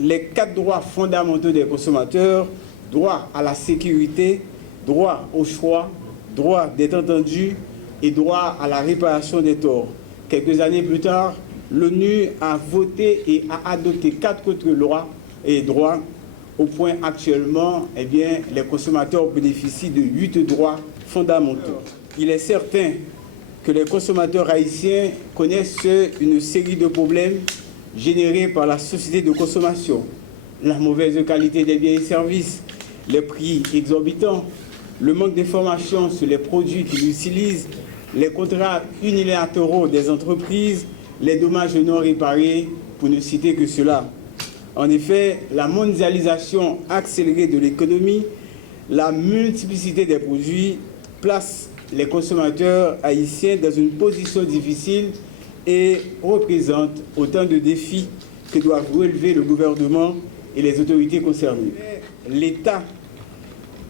les 4 droits fondamentaux des consommateurs, droit à la sécurité, droit au choix, droit d'être entendu et droit à la réparation des torts. Quelques années plus tard, l'ONU a voté et a adopté 4 autres lois et droits, au point actuellement, les consommateurs bénéficient de 8 droits fondamentaux. Il est certain que les consommateurs haïtiens connaissent une série de problèmes générés par la société de consommation, la mauvaise qualité des biens et services, les prix exorbitants, le manque d'informations sur les produits qu'ils utilisent, les contrats unilatéraux des entreprises, les dommages non réparés, pour ne citer que cela. En effet, la mondialisation accélérée de l'économie, la multiplicité des produits place les consommateurs haïtiens dans une position difficile et représente autant de défis que doivent relever le gouvernement et les autorités concernées. L'État,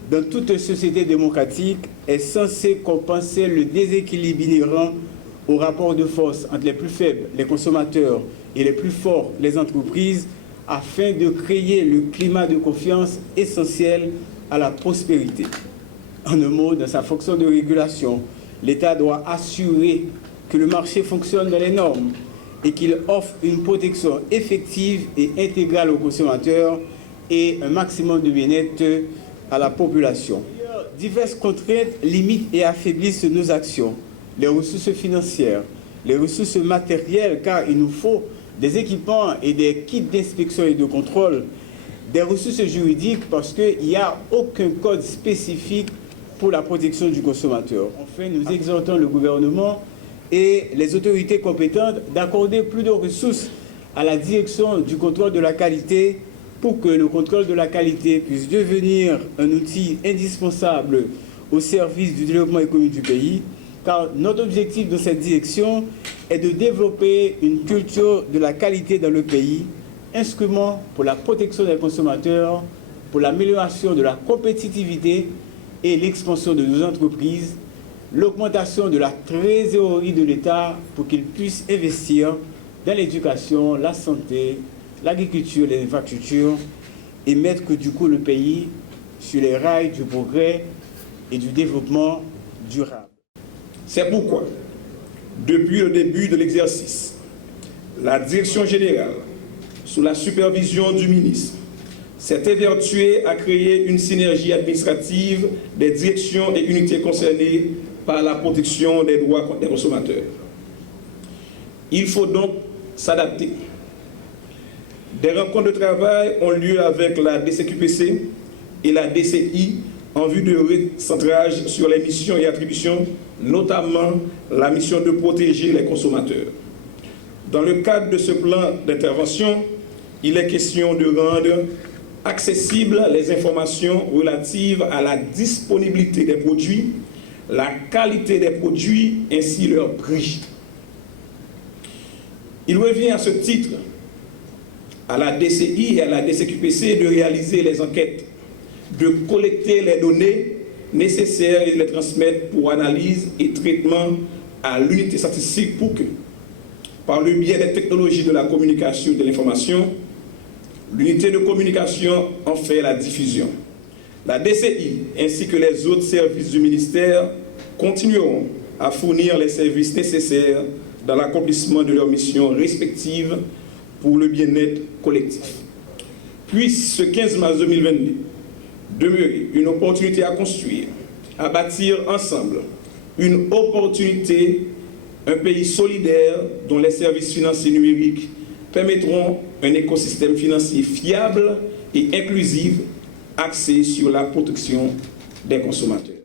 dans toute société démocratique, est censé compenser le déséquilibre inhérent au rapport de force entre les plus faibles, les consommateurs, et les plus forts, les entreprises, afin de créer le climat de confiance essentiel à la prospérité. En un mot, dans sa fonction de régulation, l'État doit assurer que le marché fonctionne dans les normes et qu'il offre une protection effective et intégrale aux consommateurs et un maximum de bien-être à la population. Diverses contraintes limitent et affaiblissent nos actions, les ressources financières, les ressources matérielles, car il nous faut des équipements et des kits d'inspection et de contrôle, des ressources juridiques parce qu'il n'y a aucun code spécifique pour la protection du consommateur. Enfin, nous exhortons le gouvernement et les autorités compétentes d'accorder plus de ressources à la direction du contrôle de la qualité pour que le contrôle de la qualité puisse devenir un outil indispensable au service du développement économique du pays, car notre objectif dans cette direction est de développer une culture de la qualité dans le pays, instrument pour la protection des consommateurs, pour l'amélioration de la compétitivité et l'expansion de nos entreprises, l'augmentation de la trésorerie de l'État pour qu'il puisse investir dans l'éducation, la santé, l'agriculture, l'infrastructure et mettre du coup le pays sur les rails du progrès et du développement durable. C'est pourquoi, depuis le début de l'exercice, la Direction générale, sous la supervision du ministre, s'est évertuée à créer une synergie administrative des directions et unités concernées par la protection des droits des consommateurs. Il faut donc s'adapter. Des rencontres de travail ont lieu avec la DCQPC et la DCI en vue de recentrage sur les missions et attributions, notamment la mission de protéger les consommateurs. Dans le cadre de ce plan d'intervention, il est question de rendre accessibles les informations relatives à la disponibilité des produits, la qualité des produits ainsi leur prix. Il revient à ce titre à la DCI et à la DCQPC de réaliser les enquêtes, de collecter les données nécessaires et de les transmettre pour analyse et traitement à l'unité statistique pour que, par le biais des technologies de la communication et de l'information, l'unité de communication en fait la diffusion. La DCI ainsi que les autres services du ministère continueront à fournir les services nécessaires dans l'accomplissement de leurs missions respectives pour le bien-être collectif. Puisse ce 15 mars 2022 demeurer une opportunité à construire, à bâtir ensemble une opportunité, un pays solidaire dont les services financiers numériques permettront un écosystème financier fiable et inclusif axé sur la protection des consommateurs.